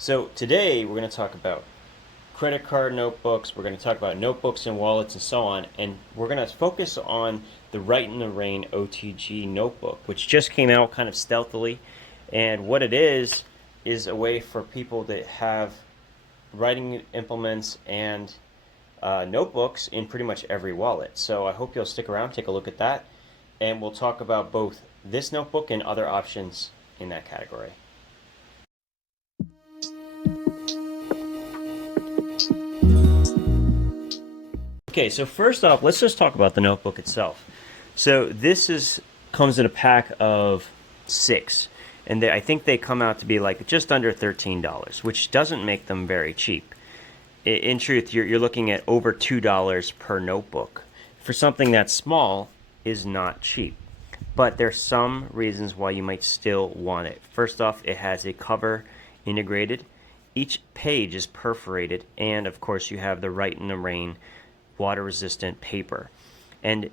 So today we're going to talk about credit card notebooks, we're going to talk about notebooks and wallets and so on, and we're going to focus on the Rite in the Rain OTG notebook, which just came out kind of stealthily. And what it is a way for people that have writing implements and notebooks in pretty much every wallet. So I hope you'll stick around, take a look at that, and we'll talk about both this notebook and other options in that category. Okay, so first off, let's just talk about the notebook itself. So this is comes in a pack of 6, and I think they come out to be like just under $13, which doesn't make them very cheap. In truth, you're looking at over $2 per notebook. For something that small is not cheap. But there's some reasons why you might still want it. First off, it has a cover integrated. Each page is perforated, and of course you have the Rite in the Rain water-resistant paper. And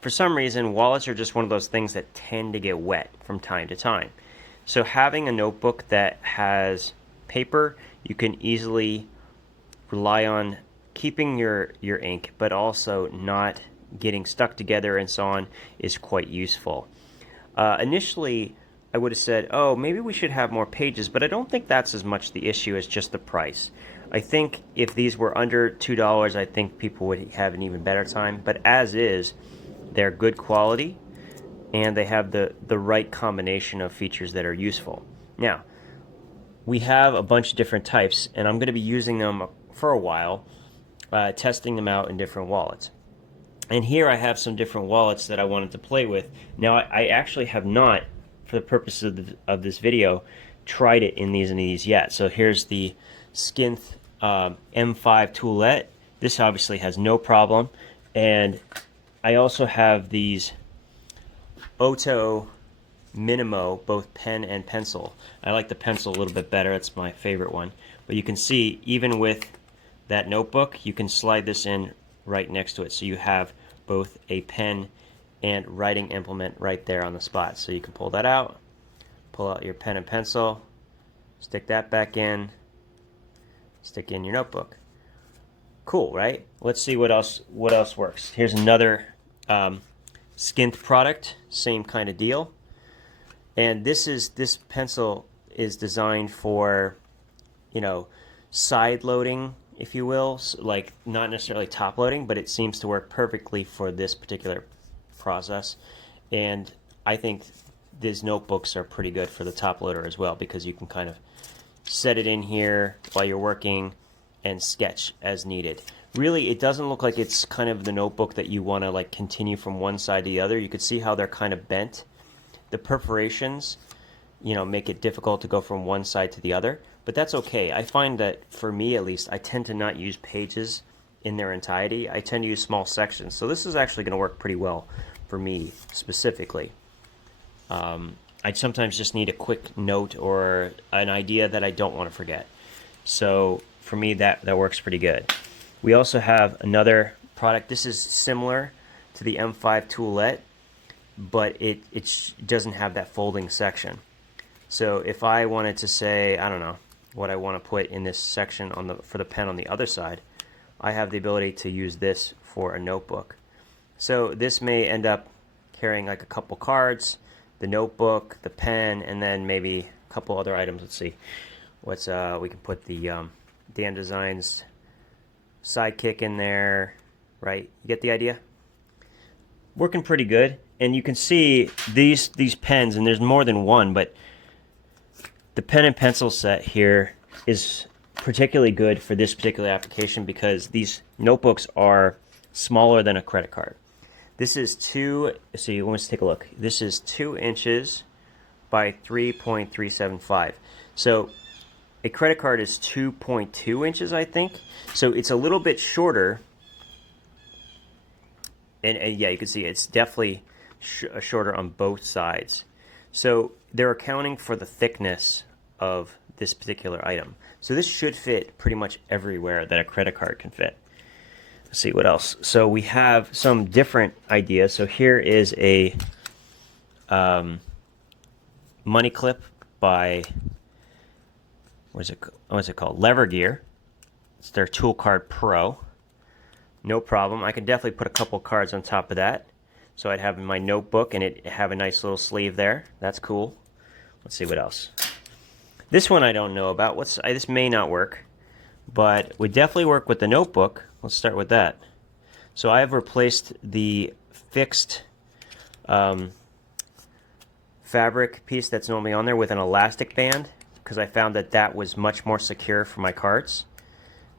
for some reason, wallets are just one of those things that tend to get wet from time to time. So having a notebook that has paper, you can easily rely on keeping your ink, but also not getting stuck together and so on, is quite useful. Initially, I would have said, oh, maybe we should have more pages, but I don't think that's as much the issue as just the price. I think if these were under $2, I think people would have an even better time, but as is, they're good quality, and they have the right combination of features that are useful. Now, we have a bunch of different types, and I'm going to be using them for a while, testing them out in different wallets. And here I have some different wallets that I wanted to play with. Now, I actually have not, for the purpose of this video, tried it in these and these yet. So here's the Skinth M5 toolette. This obviously has no problem. And I also have these Oto Minimo, both pen and pencil. I like the pencil a little bit better. It's my favorite one. But you can see, even with that notebook, you can slide this in right next to it. So you have both a pen and writing implement right there on the spot. So you can pull that out, pull out your pen and pencil, stick that back in, stick in your notebook. Cool, right? Let's see what else works. Here's another Skinth product, same kind of deal. And this pencil is designed for, side loading, if you will, like not necessarily top loading, but it seems to work perfectly for this particular process. And I think these notebooks are pretty good for the top loader as well, because you can kind of set it in here while you're working and sketch as needed. Really, it doesn't look like it's kind of the notebook that you want to like continue from one side to the other. You could see how they're kind of bent. The perforations, make it difficult to go from one side to the other, but that's okay. I find that, for me at least, I tend to not use pages in their entirety. I tend to use small sections. So this is actually going to work pretty well for me specifically. I sometimes just need a quick note or an idea that I don't want to forget. So for me, that works pretty good. We also have another product. This is similar to the M5 toolette, but it doesn't have that folding section. So if I wanted to say, I don't know, what I want to put in this section for the pen on the other side, I have the ability to use this for a notebook. So this may end up carrying like a couple cards, the notebook, the pen, and then maybe a couple other items. Let's see. We can put the Dan Designs Sidekick in there, right? You get the idea? Working pretty good. And you can see these pens, and there's more than one, but the pen and pencil set here is particularly good for this particular application because these notebooks are smaller than a credit card. This is let's take a look. This is 2 inches by 3.375. So a credit card is 2.2 inches, I think. So it's a little bit shorter. And yeah, you can see it's definitely shorter on both sides. So they're accounting for the thickness of this particular item. So this should fit pretty much everywhere that a credit card can fit. Let's see what else. So we have some different ideas. So here is a money clip by what's it called? Lever Gear. It's their Tool Card Pro. No problem. I could definitely put a couple cards on top of that. So I'd have my notebook and it have a nice little sleeve there. That's cool. Let's see what else. This one I don't know about. This may not work, but would definitely work with the notebook. Let's start with that. So I have replaced the fixed fabric piece that's normally on there with an elastic band because I found that that was much more secure for my cards.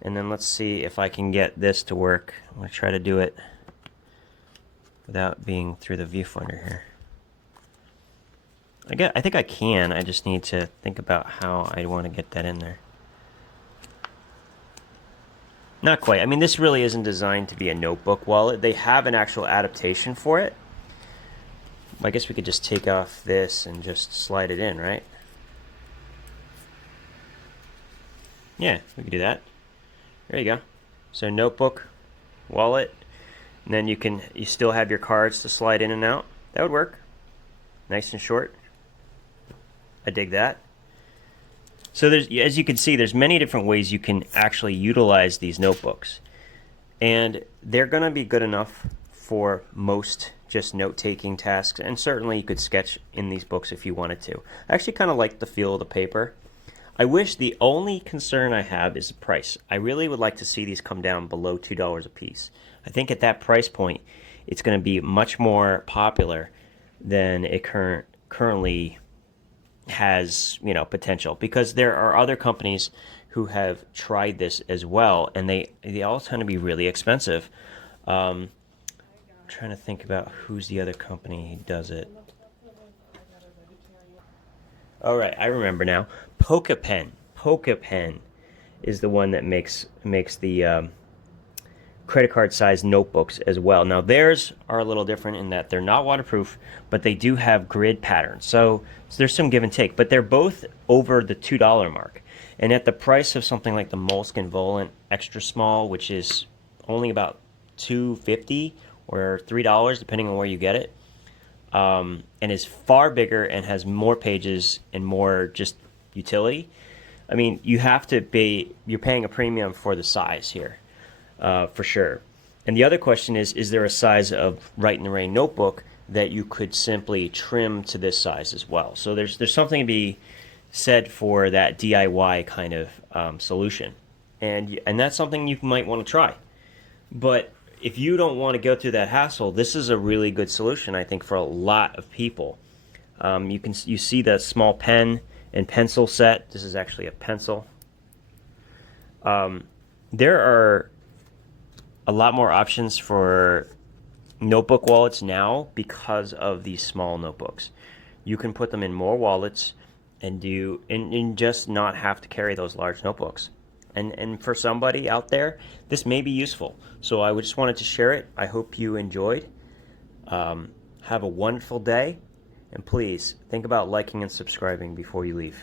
And then let's see if I can get this to work. I'm going to try to do it without being through the viewfinder here. I think I can. I just need to think about how I want to get that in there. Not quite. I mean, this really isn't designed to be a notebook wallet. They have an actual adaptation for it. I guess we could just take off this and just slide it in, right? Yeah, we could do that. There you go. So notebook, wallet, and then you still have your cards to slide in and out. That would work. Nice and short. I dig that. So there's, as you can see, there's many different ways you can actually utilize these notebooks. And they're going to be good enough for most just note-taking tasks, and certainly you could sketch in these books if you wanted to. I actually kind of like the feel of the paper. I wish the only concern I have is the price. I really would like to see these come down below $2 a piece. I think at that price point, it's going to be much more popular than it currently has, potential, because there are other companies who have tried this as well, and they all tend to be really expensive. I'm trying to think about who's the other company who does it. All right, I remember now. Pokepen. Pokepen is the one that makes the credit card size notebooks as well. Now theirs are a little different in that they're not waterproof, but they do have grid patterns. So there's some give and take, but they're both over the $2 mark. And at the price of something like the Moleskine Volant Extra Small, which is only about $2.50 or $3 depending on where you get it, and is far bigger and has more pages and more just utility. I mean, you're paying a premium for the size here, for sure. And the other question is there a size of Rite in the Rain notebook that you could simply trim to this size as well? So there's something to be said for that DIY kind of solution, and that's something you might want to try. But if you don't want to go through that hassle, this is a really good solution, I think, for a lot of people. You see the small pen and pencil set. This is actually a pencil. There are a lot more options for notebook wallets now because of these small notebooks. You can put them in more wallets and just not have to carry those large notebooks. And for somebody out there, this may be useful. So I just wanted to share it. I hope you enjoyed. Have a wonderful day. And please, think about liking and subscribing before you leave.